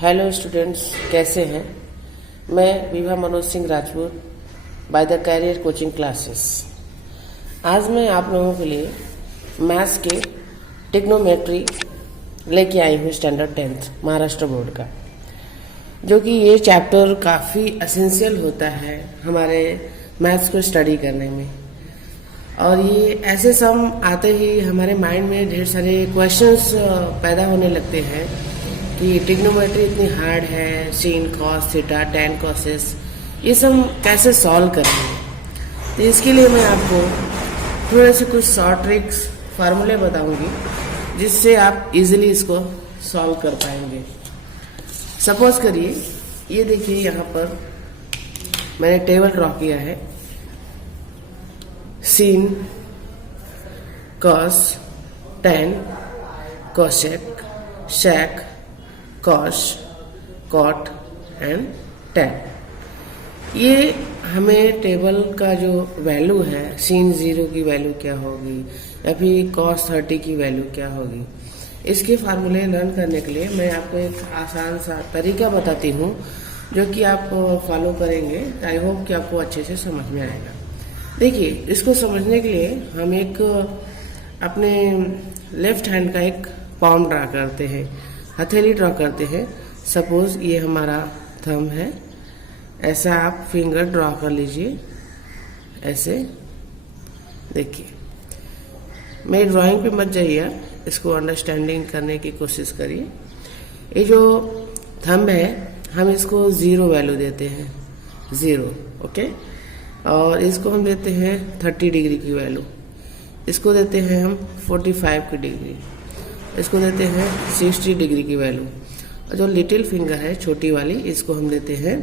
Hello students, कैसे हैं। मैं Vibha Manoj Singh Rajput by the career coaching classes. आज मैं आप लोगों के लिए मैथ्स के ट्रिग्नोमेट्री लेके आई हूँ स्टैंडर्ड 10th महाराष्ट्र बोर्ड का, जो कि ये चैप्टर काफ़ी एसेंशियल होता है हमारे मैथ्स को स्टडी करने में। और ये ऐसे सम आते ही हमारे माइंड में ढेर सारे क्वेश्चंस पैदा होने लगते हैं कि ट्रिग्नोमेट्री इतनी हार्ड है, sin, cos, theta, tan, cos, ये सब कैसे सॉल्व करेंगे। तो इसके लिए मैं आपको थोड़े से कुछ शॉर्ट ट्रिक्स फार्मूले बताऊंगी जिससे आप इजीली इसको सॉल्व कर पाएंगे। सपोज करिए, ये देखिए यहाँ पर मैंने टेबल ड्रॉ किया है। sin, cos, tan, cosec, sec, cos, cot and tan। ये हमें टेबल का जो वैल्यू है, sin 0 की वैल्यू क्या होगी या फिर cos 30 की वैल्यू क्या होगी, इसके फार्मूले लर्न करने के लिए मैं आपको एक आसान सा तरीका बताती हूँ जो कि आप फॉलो करेंगे। आई होप कि आपको अच्छे से समझ में आएगा। देखिए, इसको समझने के लिए हम एक अपने लेफ्ट हैंड का एक पाम ड्रा करते हैं, हथेली ड्रॉ करते हैं। सपोज ये हमारा थंब है, ऐसा आप फिंगर ड्रॉ कर लीजिए। ऐसे देखिए, मेरी ड्राइंग पे मत जाइए, इसको अंडरस्टैंडिंग करने की कोशिश करिए। ये जो थंब है, हम इसको 0 वैल्यू देते हैं, 0, ओके। और इसको हम देते हैं 30 डिग्री की वैल्यू, इसको देते हैं हम 45 की डिग्री, इसको देते हैं 60 डिग्री की वैल्यू। और जो लिटिल फिंगर है, छोटी वाली, इसको हम देते हैं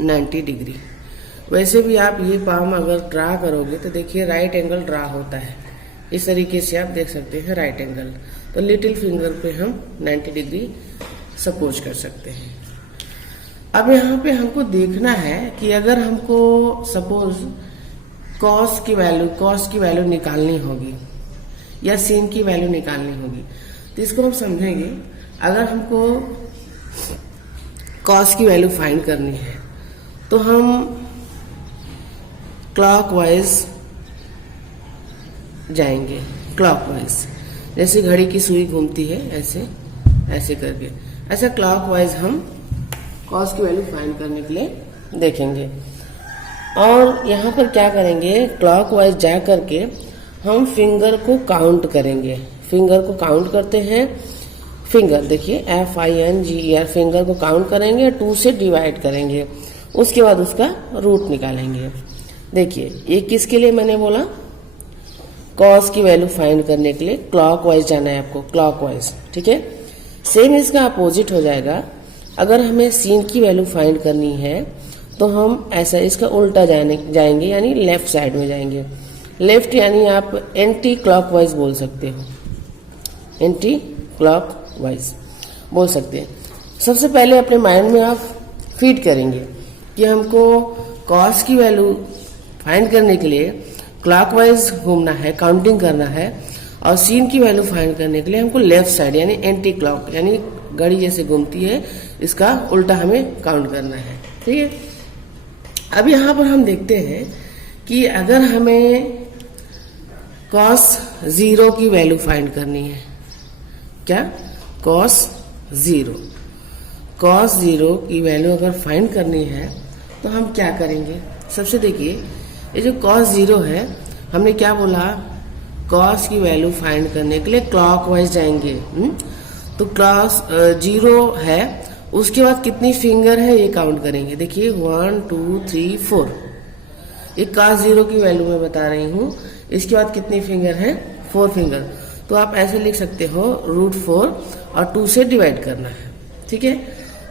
90 डिग्री। वैसे भी आप ये पाम अगर ड्रा करोगे तो देखिए राइट एंगल ड्रा होता है, इस तरीके से आप देख सकते हैं राइट एंगल। तो लिटिल फिंगर पे हम 90 डिग्री सपोज कर सकते हैं। अब यहाँ पे हमको देखना है कि अगर हमको सपोज cos की वैल्यू निकालनी होगी या sin की वैल्यू निकालनी होगी, तो इसको हम समझेंगे। अगर हमको cos की वैल्यू फाइंड करनी है तो हम क्लॉकवाइज जाएंगे, क्लॉकवाइज, जैसे घड़ी की सुई घूमती है ऐसे ऐसे करके, ऐसा क्लॉकवाइज हम cos की वैल्यू फाइंड करने के लिए देखेंगे। और यहाँ पर क्या करेंगे, क्लॉकवाइज जा करके हम फिंगर को काउंट करेंगे। फिंगर को काउंट करते हैं, फिंगर देखिए FINGER, फिंगर को काउंट करेंगे, 2 से डिवाइड करेंगे, उसके बाद उसका रूट निकालेंगे। देखिए, ये किसके लिए मैंने बोला, cos की वैल्यू फाइंड करने के लिए क्लॉकवाइज जाना है आपको, क्लॉकवाइज, ठीक है। सेम इसका अपोजिट हो जाएगा। अगर हमें sin की वैल्यू फाइंड करनी है तो हम ऐसा इसका उल्टा जाएंगे, यानी लेफ्ट साइड में जाएंगे। लेफ्ट यानी आप एंटी क्लॉकवाइज बोल सकते हो, एंटी क्लॉकवाइज बोल सकते हैं। सबसे पहले अपने माइंड में आप फीड करेंगे कि हमको cos की वैल्यू फाइंड करने के लिए क्लॉकवाइज घूमना है, काउंटिंग करना है। और sin की वैल्यू फाइंड करने के लिए हमको लेफ्ट साइड यानी एंटी क्लॉक, यानी घड़ी जैसे घूमती है, इसका उल्टा हमें काउंट करना है, ठीक है। अब यहाँ पर हम देखते हैं कि अगर हमें cos 0 की वैल्यू फाइंड करनी है, क्या, cos 0 की वैल्यू अगर फाइंड करनी है तो हम क्या करेंगे। सबसे देखिए, ये जो cos 0 है, हमने क्या बोला, cos की वैल्यू फाइंड करने के लिए क्लॉकवाइज जाएंगे। तो cos 0 है, उसके बाद कितनी फिंगर है ये काउंट करेंगे। देखिए 1 2 3 4, ये cos 0 की वैल्यू मैं बता रही हूँ। इसके बाद कितनी फिंगर है, 4 फिंगर। तो आप ऐसे लिख सकते हो √4 और 2 से डिवाइड करना है, ठीक है।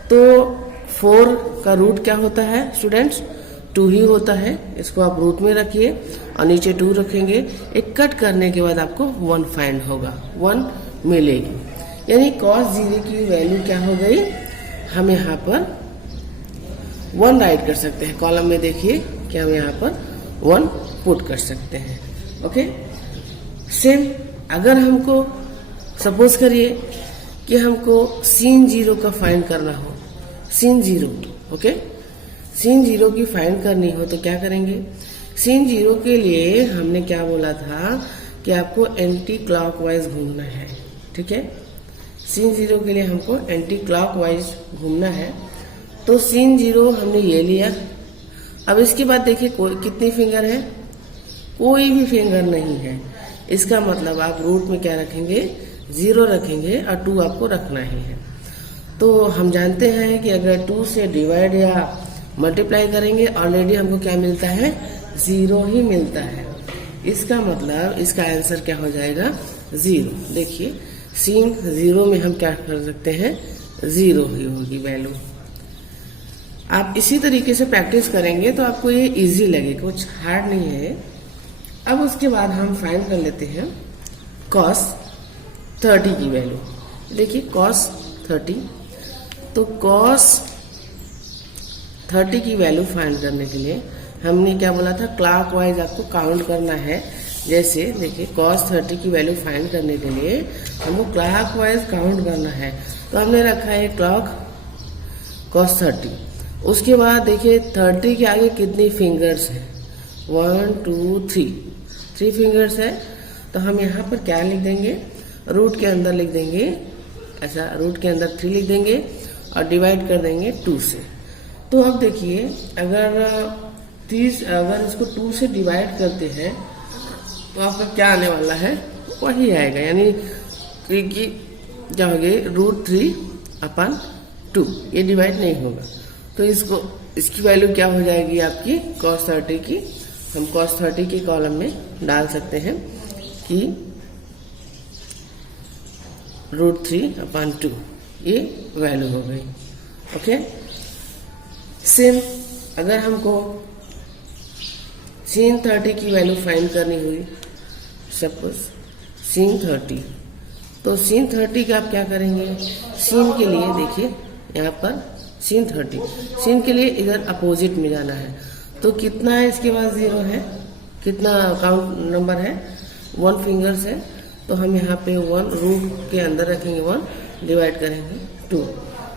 तो 4 का रूट क्या होता है स्टूडेंट्स, 2 ही होता है। इसको आप रूट में रखिए और नीचे 2 रखेंगे। एक कट करने के बाद आपको 1 फाइंड होगा, 1 मिलेगी। यानी cos 0 की वैल्यू क्या हो गई, हम यहाँ पर 1 राइट कर सकते हैं। कॉलम में देखिए कि हम यहाँ पर 1 पुट कर सकते हैं, ओके। सेम अगर हमको सपोज करिए कि हमको sin 0 का फाइंड करना हो, sin 0, ओके, sin 0 की फाइंड करनी हो तो क्या करेंगे? sin 0 के लिए हमने क्या बोला था कि आपको एंटी क्लॉकवाइज घूमना है, ठीक है। sin 0 के लिए हमको एंटी क्लॉकवाइज घूमना है, तो sin 0 हमने ये लिया। अब इसके बाद देखिए कितनी फिंगर है, कोई भी फिंगर नहीं है। इसका मतलब आप रूट में क्या रखेंगे? 0 रखेंगे और 2 आपको रखना ही है। तो हम जानते हैं कि अगर 2 से डिवाइड या मल्टीप्लाई करेंगे ऑलरेडी हमको क्या मिलता है? 0 ही मिलता है। इसका मतलब इसका आंसर क्या हो जाएगा? 0। देखिए sin 0 में हम क्या कर सकते हैं? 0 ही होगी वैल्यू। आप इसी तरीके से प्रैक्टिस करेंगे तो आपको ये इजी लगेगा, कुछ हार्ड नहीं है। अब उसके बाद हम फाइंड कर लेते हैं cos 30 की वैल्यू। देखिए cos 30, तो cos 30 की वैल्यू फाइंड करने के लिए हमने क्या बोला था? क्लॉकवाइज आपको काउंट करना है। जैसे देखिए cos 30 की वैल्यू फाइंड करने के लिए हमको क्लॉकवाइज काउंट करना है, तो हमने रखा है क्लॉक cos 30। उसके बाद देखिए 30 के आगे कितनी फिंगर्स हैं? 1 2 3 फिंगर्स है। तो हम यहाँ पर क्या लिख देंगे? रूट के अंदर लिख देंगे, ऐसा रूट के अंदर 3 लिख देंगे और डिवाइड कर देंगे 2 से। तो अब देखिए अगर इसको 2 से डिवाइड करते हैं तो आपका क्या आने वाला है? वही आएगा, यानी कि क्या हो गया? √3/2। ये डिवाइड नहीं होगा, तो इसकी वैल्यू क्या हो जाएगी आपकी? cos 30 की। हम cos 30 के कॉलम में डाल सकते हैं कि √3/2 ये वैल्यू हो गई, ओके। सेम अगर हमको sin 30 की वैल्यू फाइंड करनी हुई, सपोज sin 30, तो sin 30 का आप क्या करेंगे? sin के लिए देखिए यहाँ पर sin 30 के लिए इधर अपोजिट में जाना है, तो कितना है? इसके बाद 0 है। कितना काउंट नंबर है? 1 फिंगर्स है, तो हम यहाँ पे 1 रूट के अंदर रखेंगे, 1 डिवाइड करेंगे 2,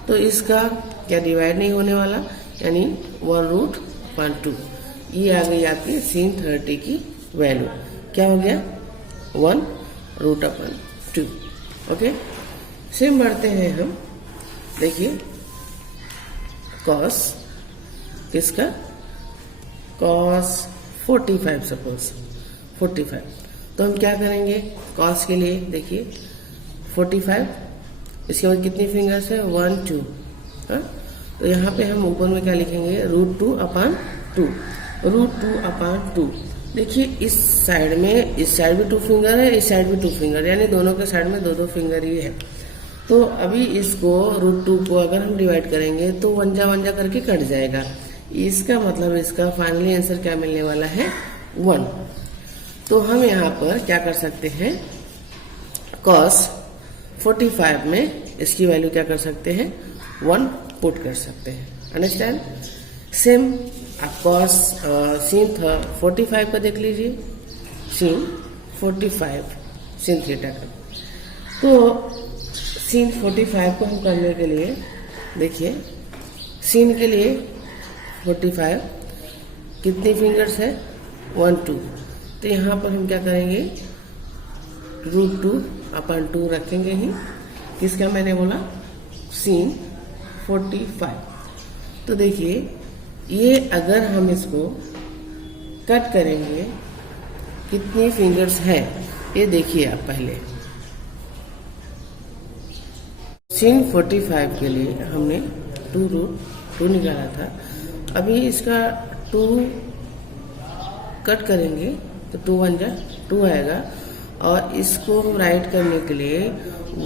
तो इसका क्या डिवाइड नहीं होने वाला, यानी 1√2। ये आ गई आपकी sin 30 की वैल्यू। क्या हो गया? 1√2, ओके। सेम बढ़ते हैं हम, देखिए cos किसका? cos 45, सपोज 45, तो हम क्या करेंगे? cos के लिए देखिए 45, इसके बाद कितनी फिंगर्स है? 1 2, हाँ। तो यहाँ पे हम ऊपर में क्या लिखेंगे? √2/2, √2/2। देखिए इस साइड भी 2 फिंगर है, इस साइड भी 2 फिंगर, यानी दोनों के साइड में 2 फिंगर ही है। तो अभी इसको √2 को अगर हम डिवाइड करेंगे तो 1 जा करके कट जाएगा। इसका मतलब इसका फाइनली आंसर क्या मिलने वाला है? 1। तो हम यहाँ पर क्या कर सकते हैं? cos 45 में इसकी वैल्यू क्या कर सकते हैं? 1 पुट कर सकते हैं, अंडरस्टैंड। सेम आप cos sin 45 का देख लीजिए, sin 45 sin थीटा का। तो sin 45 को हम करने के लिए देखिए sin के लिए 45 कितनी फिंगर्स है? 1 2, तो यहाँ पर हम क्या करेंगे? √2/2 रखेंगे ही। किसका मैंने बोला? sin 45। तो देखिए ये अगर हम इसको कट करेंगे कितनी फिंगर्स है ये देखिए आप पहले। sin 45 के लिए हमने 2√2 निकाला था, अभी इसका 2 कट करेंगे तो 2 1 जा 2 आएगा, और इसको हम राइट करने के लिए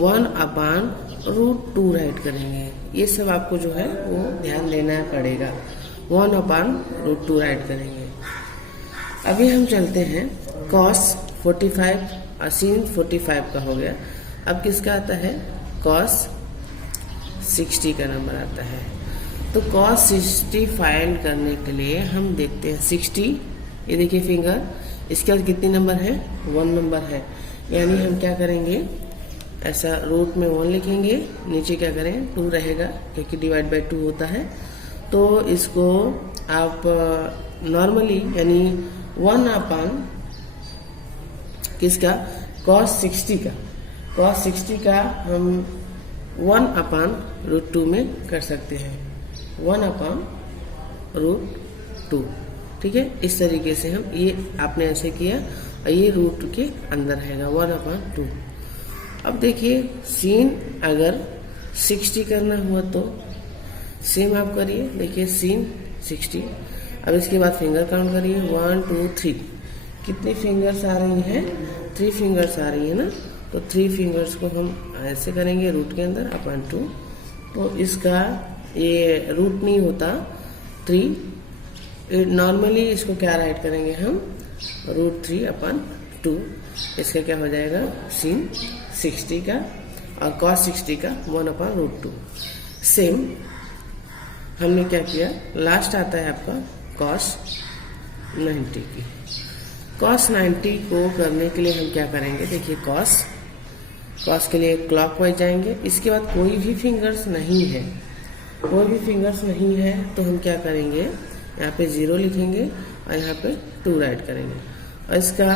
1/√2 राइट करेंगे। ये सब आपको जो है वो ध्यान देना पड़ेगा, 1/√2 राइट करेंगे। अभी हम चलते हैं cos 45 और sin 45 का हो गया। अब किसका आता है? cos 60 का नंबर आता है। तो cos 60 फाइंड करने के लिए हम देखते हैं 60, ये देखिए फिंगर, इसके बाद कितनी नंबर है? 1 नंबर है, यानी हम क्या करेंगे? ऐसा रूट में 1 लिखेंगे, नीचे क्या करें 2 रहेगा क्योंकि डिवाइड बाय 2 होता है। तो इसको आप नॉर्मली यानी 1 अपन किसका cos 60 का cos 60 का हम 1 अपन रूट 2 में कर सकते हैं, 1 अपन रूट 2। ठीक है, इस तरीके से हम ये आपने ऐसे किया और ये रूट के अंदर रहेगा 1 अपन 2। अब देखिए सीन अगर 60 करना हुआ तो सेम आप करिए, देखिए सीन 60। अब इसके बाद फिंगर काउंट करिए 1 2 3। कितनी फिंगर्स आ रही हैं? 3 फिंगर्स आ रही है ना। तो 3 फिंगर्स को हम ऐसे करेंगे रूट के अंदर अपन 2। तो इसका ये रूट नहीं होता 3, नॉर्मली इसको क्या राइट करेंगे हम रूट 3 अपन 2। इसका क्या हो जाएगा सीन 60 का और cos 60 का 1 अपन रूट 2। सेम हमने क्या किया, लास्ट आता है आपका cos 90 की। cos 90 को करने के लिए हम क्या करेंगे, देखिए cos के लिए क्लॉकवाइज जाएंगे। इसके बाद कोई भी फिंगर्स नहीं है, कोई भी फिंगर्स नहीं है तो हम क्या करेंगे, यहाँ पे 0 लिखेंगे और यहाँ पे 2 राइट करेंगे। और इसका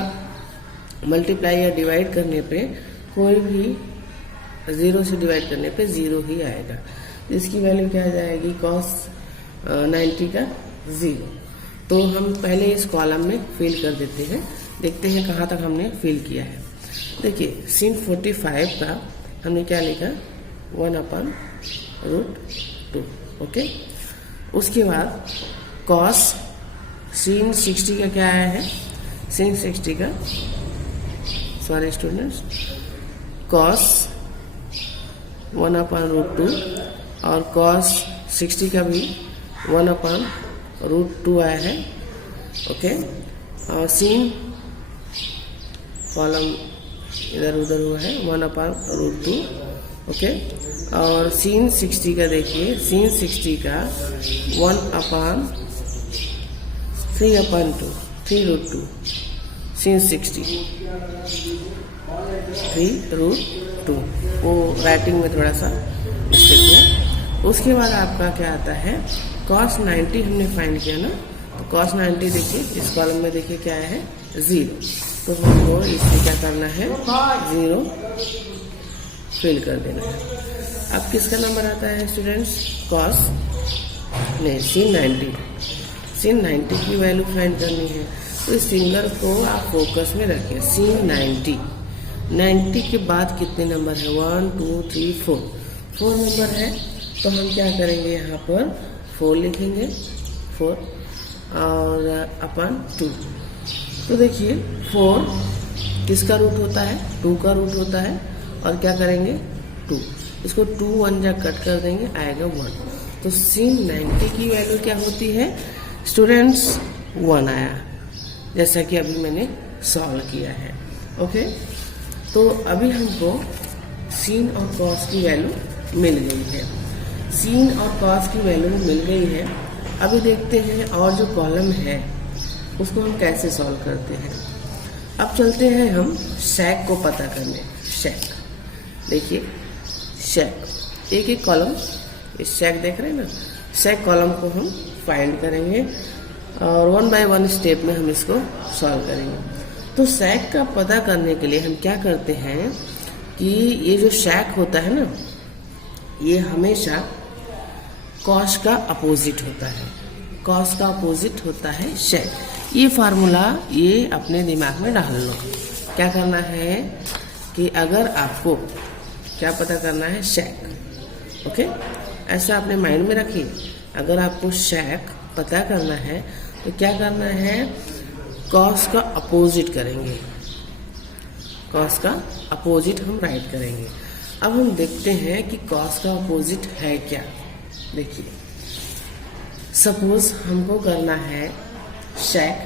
मल्टीप्लाई या डिवाइड करने पे कोई भी 0 से डिवाइड करने पे 0 ही आएगा। इसकी वैल्यू क्या आ जाएगी cos 90 का 0। तो हम पहले इस कॉलम में फिल कर देते हैं, देखते हैं कहाँ तक हमने फिल किया है। देखिए sin 45 का हमने क्या लिखा 1 अपन रूट 2। ओके, उसके बाद cos sin 60 का क्या आया है, sin 60 का सॉरी स्टूडेंट्स cos 1 अपन रूट 2 और cos 60 का भी 1 अपन रूट 2 आया है। ओके, और sin कॉलम इधर उधर हुआ है 1 अपन रूट 2। ओके, और sin 60 का देखिए sin 60 का 1 अपन 3 अपन 2 3 रूट 2 sin 60 3 रूट 2। वो राइटिंग में थोड़ा सा मिस्टेक हुआ। उसके बाद आपका क्या आता है cos 90 हमने फाइंड किया ना। तो cos 90 देखिए इस कॉलम में देखिए क्या है 0। तो हमको इसमें क्या करना है 0 फिल कर देना है। अब किसका नंबर आता है स्टूडेंट्स cos नहीं sin 90 की वैल्यू फाइंड करनी है। तो इस फिंगर को आप फोकस में रखिए sin 90 के बाद कितने नंबर है 1 2 3 4 नंबर है। तो हम क्या करेंगे यहाँ पर 4 लिखेंगे 4 और अपन 2। तो देखिए 4 किसका रूट होता है 2 का रूट होता है और क्या करेंगे 2, इसको 2 1 जा कट कर देंगे आएगा 1। तो sin 90 की वैल्यू क्या होती है स्टूडेंट्स 1 आया, जैसा कि अभी मैंने सॉल्व किया है। ओके, तो अभी हमको sin और cos की वैल्यू मिल गई है, sin और cos की वैल्यू मिल गई है। अभी देखते हैं और जो कॉलम है उसको हम कैसे सॉल्व करते हैं। अब चलते हैं हम sec को पता करने। sec देखिए sec एक कॉलम इस sec देख रहे हैं ना, sec कॉलम को हम फाइंड करेंगे और 1 बाय 1 स्टेप में हम इसको सॉल्व करेंगे। तो sec का पता करने के लिए हम क्या करते हैं कि ये जो sec होता है ना ये हमेशा cos का अपोजिट होता है, cos का अपोजिट होता है sec। ये फार्मूला ये अपने दिमाग में डाल लो। क्या करना है कि अगर आपको क्या पता करना है sec। ओके, ऐसा अपने माइंड में रखिए। अगर आपको sec पता करना है तो क्या करना है cos का अपोजिट करेंगे, cos का अपोजिट हम राइट करेंगे। अब हम देखते हैं कि cos का अपोजिट है क्या। देखिए सपोज हमको करना है sec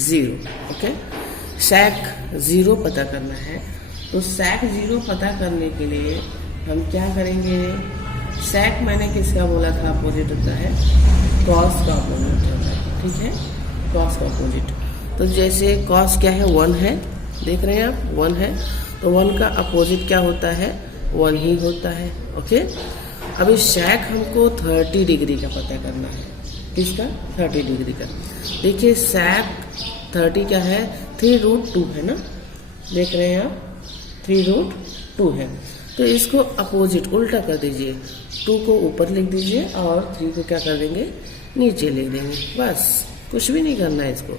0। ओके, sec 0 पता करना है। तो sec 0 पता करने के लिए हम क्या करेंगे, sec मैंने किसका बोला था अपोजिट होता है cos का अपोजिट होता है। ठीक है, cos का अपोजिट। तो जैसे cos क्या है 1 है, देख रहे हैं आप 1 है। तो 1 का अपोजिट क्या होता है, 1 ही होता है। ओके, अभी शेक हमको 30 डिग्री का पता करना है। किसका? 30 डिग्री का। देखिए शेक 30 क्या है, 3√2 है ना, देख रहे हैं आप, 3√2 है। तो इसको अपोजिट उल्टा कर दीजिए, 2 को ऊपर लिख दीजिए और 3 को क्या कर देंगे, नीचे लिख देंगे। बस, कुछ भी नहीं करना है इसको,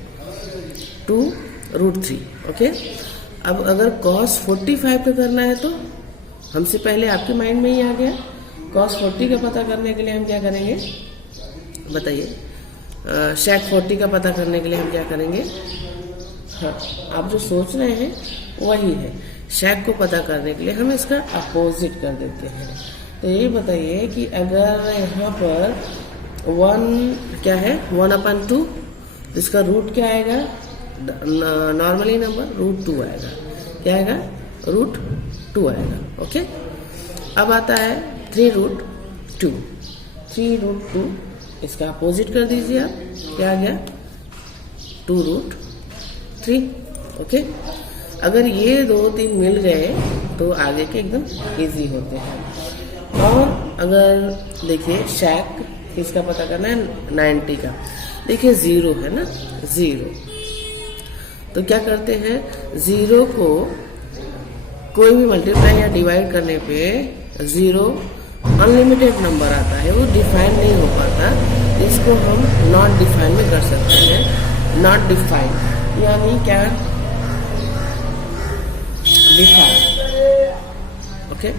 2√3। ओके, अब अगर cos 45 का करना है तो हमसे पहले आपके माइंड में ही आ गया। cos 40 का पता करने के लिए हम क्या करेंगे बताइए, sec 40 का पता करने के लिए हम क्या करेंगे? हाँ, आप जो सोच रहे हैं वही है। शेक को पता करने के लिए हम इसका अपोजिट कर देते हैं। तो ये बताइए कि अगर यहाँ पर 1 क्या है, 1/2, इसका रूट क्या आएगा? नॉर्मली नंबर √2 आएगा। क्या आएगा? √2 आएगा। ओके, अब आता है 3√2। 3√2 इसका अपोजिट कर दीजिए आप, क्या आ गया? 2√3। ओके, अगर ये 2-3 मिल गए तो आगे के एकदम इजी होते हैं। और अगर देखिए शेक इसका पता करना है 90 का, देखिए 0 है ना, 0, तो क्या करते हैं, 0 को कोई भी मल्टीप्लाई या डिवाइड करने पे 0 अनलिमिटेड नंबर आता है, वो डिफाइन नहीं हो पाता। इसको हम नॉट डिफाइन में कर सकते हैं। नॉट डिफाइन यानी क्या? Define. Okay,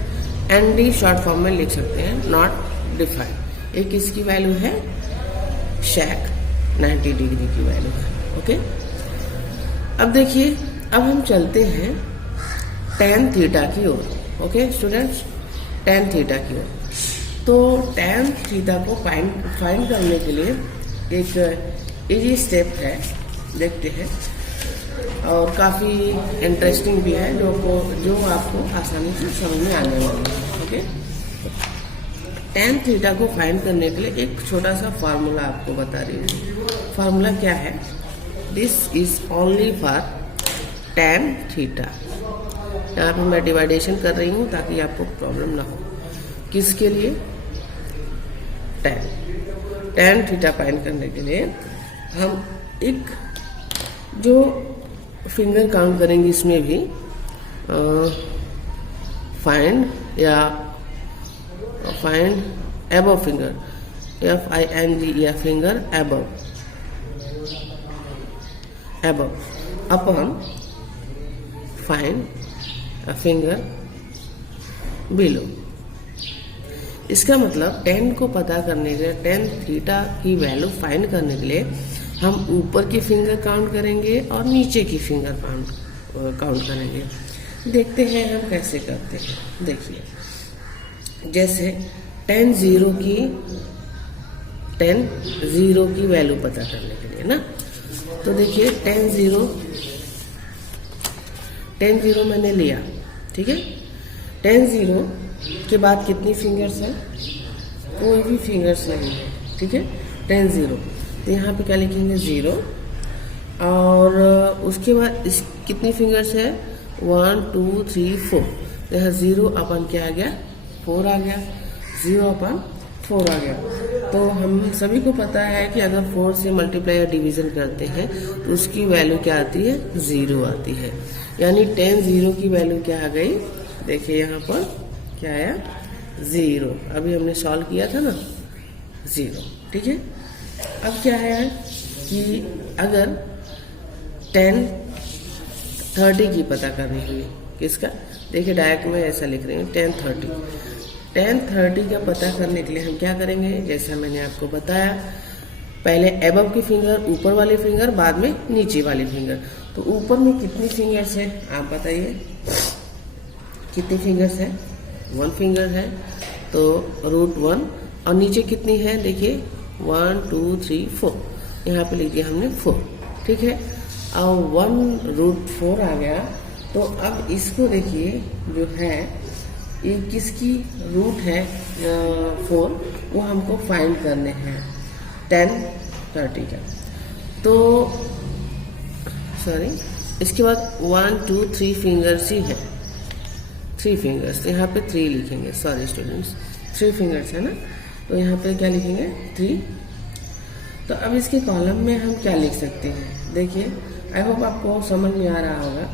ND short form में लिख सकते हैं, नॉट डिफाइन। एक इसकी वैल्यू है, शेक 90 डिग्री की वैल्यू है। ओके, अब देखिए, अब हम चलते हैं tan थीटा की ओर। ओके स्टूडेंट्स, tan थीटा की ओर। तो tan थीटा को फाइंड करने के लिए एक इजी स्टेप है, देखते हैं, और काफ़ी इंटरेस्टिंग भी है, जो आपको आसानी से समझ में आने वाली है। ओके, tan थीटा को फाइंड करने के लिए एक छोटा सा फार्मूला आपको बता रही हूँ। फार्मूला क्या है? This is only for tan theta. यहाँ पे मैं डिवाइडेशन कर रही हूँ ताकि आपको प्रॉब्लम ना हो। किसके लिए? tan थीटा फाइंड करने के लिए हम एक जो फिंगर काउंट करेंगे, इसमें भी फाइंड एबव फिंगर, FING या finger above upon find finger below. इसका मतलब tan को पता करने के लिए, tan थीटा की वैल्यू फाइंड करने के लिए हम ऊपर की फिंगर काउंट करेंगे और नीचे की फिंगर काउंट करेंगे। देखते हैं हम कैसे करते हैं। देखिए, जैसे tan 0 की वैल्यू पता करने के लिए ना, तो देखिए tan 0 मैंने लिया, ठीक है। tan 0 के बाद कितनी फिंगर्स हैं? कोई भी फिंगर्स नहीं है, ठीक है। tan 0, तो यहाँ पे क्या लिखेंगे? 0, और उसके बाद इस कितनी फिंगर्स है? 1 2 3 4। तो यहाँ 0/, क्या आ गया? 4 आ गया। 0/4 आ गया। तो हम सभी को पता है कि अगर 4 से मल्टीप्लाई या डिवीजन करते हैं तो उसकी वैल्यू क्या आती है? 0 आती है। यानी tan 0 की वैल्यू क्या आ गई? देखिए यहाँ पर क्या आया? 0। अभी हमने सॉल्व किया था ना, 0, ठीक है। अब क्या है कि अगर tan 30 की पता करनी हुई, किसका? देखिए डायरेक्ट में ऐसा लिख रही हूँ, tan 30 का पता करने के लिए हम क्या करेंगे? जैसा मैंने आपको बताया, पहले एबव की फिंगर, ऊपर वाली फिंगर, बाद में नीचे वाली फिंगर। तो ऊपर में कितनी फिंगर्स है आप बताइए? कितनी फिंगर्स है? 1 फिंगर है, तो √1। और नीचे कितनी है? देखिए 1 2 3 4, यहाँ पे लिख दिया हमने 4, ठीक है। और 1√4 आ गया। तो अब इसको देखिए, जो है ये किसकी रूट है? 4, वो हमको फाइंड करने हैं tan 30 का। तो सॉरी, इसके बाद 1 2 3 फिंगर्स ही है, 3 फिंगर्स, तो यहाँ पे 3 लिखेंगे, सॉरी स्टूडेंट्स 3 फिंगर्स है ना, तो यहाँ पे क्या लिखेंगे 3। तो अब इसके कॉलम में हम क्या लिख सकते हैं, देखिए आई होप आपको समझ में आ रहा होगा।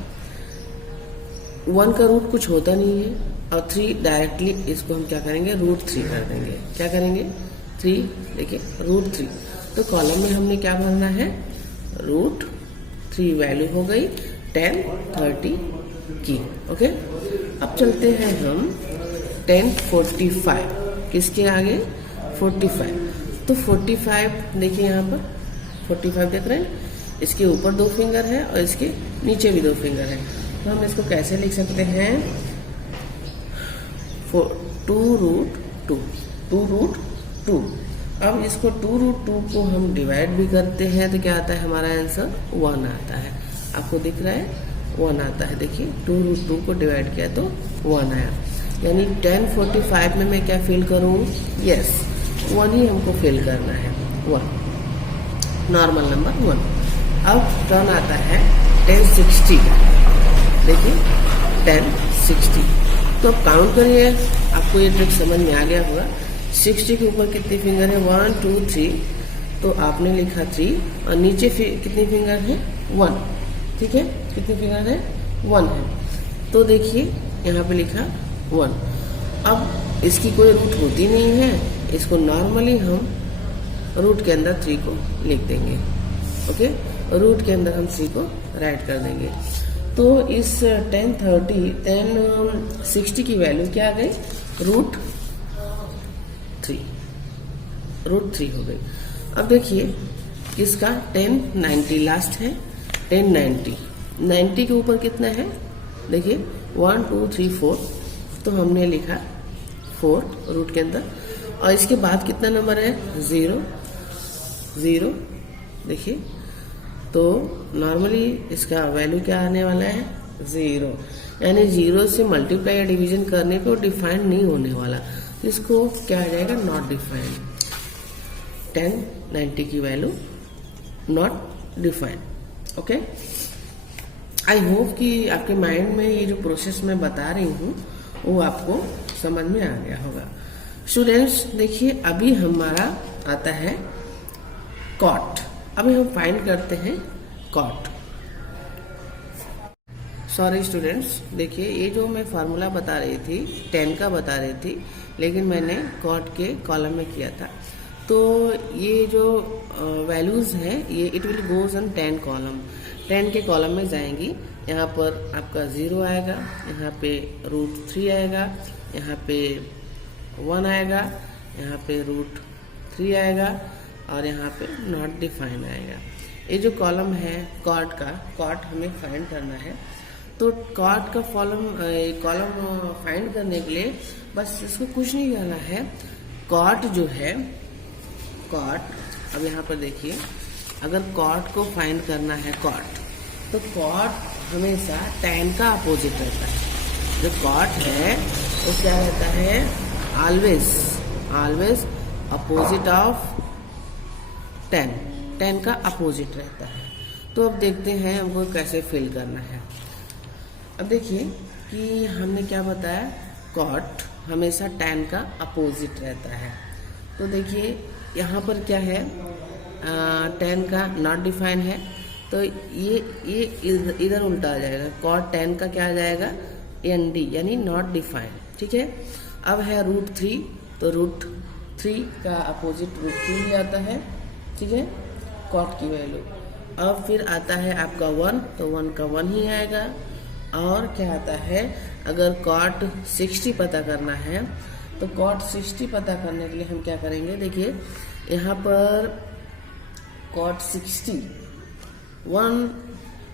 1 का रूट कुछ होता नहीं है और 3 डायरेक्टली इसको हम क्या करेंगे √3 कर देंगे। क्या करेंगे 3, देखिए √3। तो कॉलम में हमने क्या भरना है √3, वैल्यू हो गई 10, 30 की। ओके, अब चलते हैं हम 10, 45, किसके आगे 45। तो 45 देखिए यहाँ पर 45 देख रहे हैं, इसके ऊपर 2 फिंगर है और इसके नीचे भी 2 फिंगर है। तो हम इसको कैसे लिख सकते हैं 2√2। अब इसको 2√2 को हम डिवाइड भी करते हैं तो क्या आता है हमारा आंसर 1 आता है। आपको दिख रहा है 1 आता है, देखिए 2√2 को डिवाइड किया तो 1 आया। यानी 10, 45 में मैं क्या फिल करूँ, यस 1 ही हमको फिल करना है, 1 नॉर्मल नंबर 1। अब टर्न आता है 10, 60 का, देखिए 10, 60। तो अब काउंट करिए, आपको ये ट्रिक समझ में आ गया होगा। 60 के ऊपर कितने फिंगर है 1, 2, 3, तो आपने लिखा 3 और नीचे कितने फिंगर है 1, ठीक है, कितने फिंगर है 1 है। तो देखिए यहाँ पे लिखा 1। अब इसकी कोई रूट होती नहीं है, इसको नॉर्मली हम रूट के अंदर 3 को लिख देंगे। ओके, रूट के अंदर हम 3 को राइट कर देंगे। तो इस 10, 30, 10, 60 की वैल्यू क्या आ गई √3 हो गई। अब देखिए किसका 10, 90 लास्ट है, 10, 90 के ऊपर कितना है, देखिए 1, 2, 3, 4, तो हमने लिखा 4 रूट के अंदर। और इसके बाद कितना नंबर है 0, देखिए तो नॉर्मली इसका वैल्यू क्या आने वाला है 0, यानी 0 से मल्टीप्लाई या डिवीजन करने पे वो डिफाइंड नहीं होने वाला, तो इसको क्या आ जाएगा नॉट डिफाइंड। 10, 90 की value not defined. Okay, I hope कि आपके माइंड में ये जो प्रोसेस मैं बता रही हूँ वो आपको समझ में आ गया होगा। स्टूडेंट्स देखिए अभी हमारा आता है कॉट। अभी हम फाइंड करते हैं कॉट। सॉरी स्टूडेंट्स, देखिए ये जो मैं फार्मूला बता रही थी 10 का बता रही थी, लेकिन मैंने कॉट के कॉलम में किया था। तो ये जो वैल्यूज़ हैं ये it will goes on 10 column, 10 के कॉलम में जाएंगी। यहाँ पर आपका 0 आएगा, यहाँ पे √3 आएगा, यहाँ पे 1 आएगा, यहाँ पे √3 आएगा और यहाँ पे नॉट डिफाइन आएगा। ये जो कॉलम है कॉट का, कॉट हमें फाइंड करना है। तो कॉट का कॉलम फाइंड करने के लिए बस इसको कुछ नहीं करना है। कॉट जो है कॉट, अब यहाँ पर देखिए अगर कॉट को फाइंड करना है कॉट, तो कॉट हमेशा tan का अपोजिट रहता है। जो कॉट है वो क्या रहता है ऑलवेज अपोजिट ऑफ tan का अपोजिट रहता है। तो अब देखते हैं हमको कैसे फिल करना है। अब देखिए कि हमने क्या बताया कॉट हमेशा tan का अपोजिट रहता है। तो देखिए यहाँ पर क्या है tan का नॉट डिफाइन है, तो ये इधर उल्टा आ जाएगा। कॉट tan का क्या आ जाएगा ND यानी नॉट डिफाइन, ठीक है। अब है √3, तो √3 का अपोजिट √3 ही आता है, ठीक है, कॉट की वैल्यू। अब फिर आता है आपका 1, तो 1 का 1 ही आएगा। और क्या आता है अगर कॉट 60 पता करना है, तो कॉट 60 पता करने के लिए हम क्या करेंगे, देखिए यहाँ पर कॉट 60 1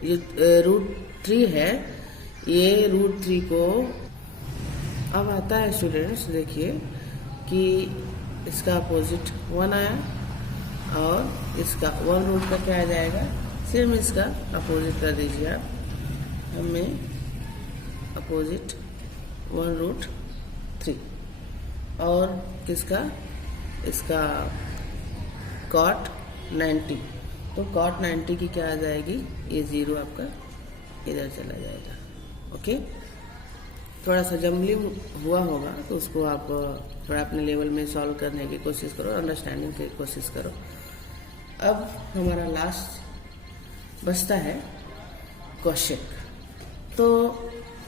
√3 है, ये √3 को अब आता है स्टूडेंट्स देखिए कि इसका अपोजिट 1 आया और इसका 1 रूट का क्या आ जाएगा, सेम इसका अपोजिट कर दीजिए आप, हमें अपोजिट 1√3 और किसका इसका कॉट 90, तो कॉट 90 की क्या आ जाएगी, ये 0 आपका इधर चला जाएगा। ओके, थोड़ा सा जम्बलिंग हुआ होगा तो उसको आप थोड़ा अपने लेवल में सॉल्व करने की कोशिश करो, अंडरस्टैंडिंग की कोशिश करो। अब हमारा लास्ट बचता है कौशिक। तो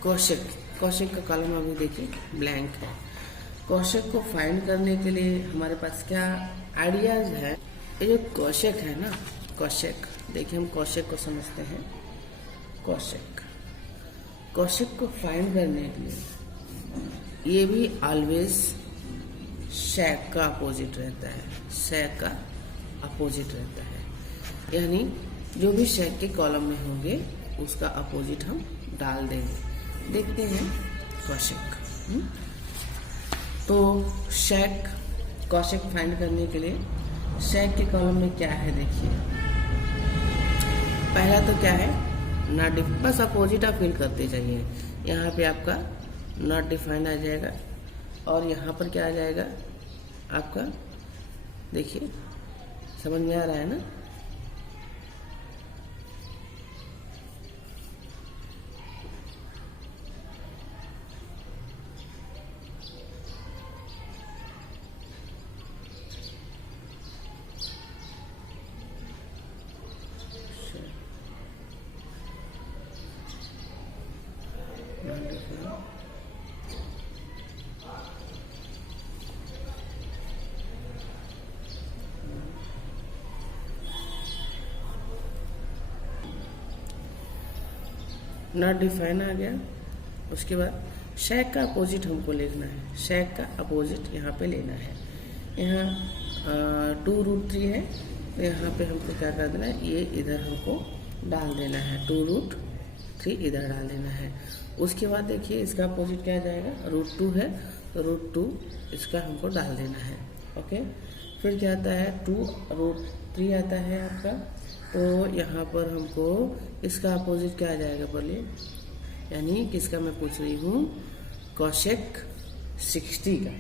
कौशिक का कॉलम अभी देखिए ब्लैंक है। कौशिक को फाइंड करने के लिए हमारे पास क्या आइडियाज है। ये जो कौशिक है ना, कौशिक देखिए, हम कौशिक को समझते हैं। कौशिक को फाइंड करने के लिए ये भी ऑलवेज शेक का अपोजिट रहता है, शेक का अपोजिट रहता है। यानी जो भी शेक के कॉलम में होंगे उसका अपोजिट हम डाल देंगे। देखते हैं कौशिक। तो कौशिक फाइंड करने के लिए शेक के कॉलम में क्या है देखिए। पहला तो क्या है, नॉट डिफाइंड, बस अपोजिट आप फिल करते जाइए। यहाँ पे आपका नॉट डिफाइंड आ जाएगा और यहाँ पर क्या आ जाएगा आपका, देखिए समझ में आ रहा है ना। नॉट डिफाइन आ गया। उसके बाद शेक का अपोजिट हमको लिखना है, शेक का अपोजिट यहाँ पे लेना है। यहाँ 2√3 है तो यहाँ पे हमको क्या कर देना है, ये इधर हमको डाल देना है, 2√3 इधर डाल देना है। उसके बाद देखिए इसका अपोजिट क्या आ जाएगा, √2 है तो √2 इसका हमको डाल देना है। ओके, फिर क्या आता है 2√3 आता है आपका, तो यहाँ पर हमको इसका अपोजिट क्या आ जाएगा बोलिए, यानी किसका मैं पूछ रही हूँ, कौशिक 60 का।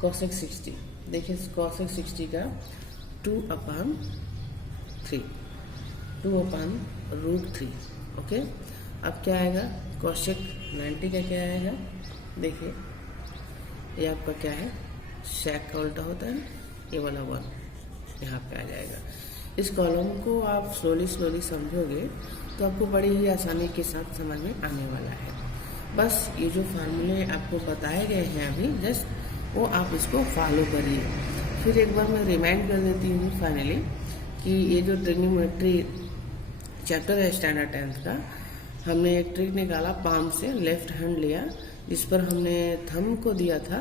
कौशिक 60 देखिए, कौशिक 60 का 2/3 2/√3। ओके, अब क्या आएगा, कौशिक 90 का क्या आएगा, देखिए ये आपका क्या है, शेक का उल्टा होता है ना, ये वाला 1 यहाँ पे आ जाएगा। इस कॉलम को आप स्लोली समझोगे तो आपको बड़ी ही आसानी के साथ समझ में आने वाला है। बस ये जो फार्मूले आपको बताए गए हैं अभी जस्ट, वो आप इसको फॉलो करिए। फिर एक बार मैं रिमाइंड कर देती हूँ फाइनली कि ये जो ट्रिग्नोमेट्री चैप्टर है स्टैंडर्ड 10th का, हमने एक ट्रिक निकाला, पाम से लेफ्ट हैंड लिया, जिस पर हमने थंब को दिया था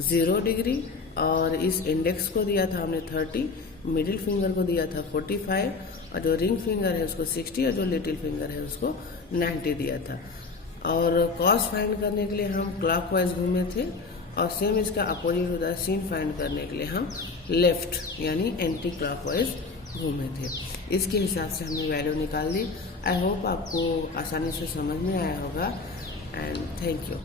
0 डिग्री और इस इंडेक्स को दिया था हमने 30, मिडिल फिंगर को दिया था 45 और जो रिंग फिंगर है उसको 60 और जो लिटिल फिंगर है उसको 90 दिया था। और कॉस फाइंड करने के लिए हम क्लॉकवाइज घूमे थे और सेम इसका अपोजिट होता है सीन फाइंड करने के लिए हम लेफ्ट यानी एंटी क्लॉकवाइज घूमे थे। इसके हिसाब से हमने वैल्यू निकाल दी। आई होप आपको आसानी से समझ में आया होगा एंड थैंक यू।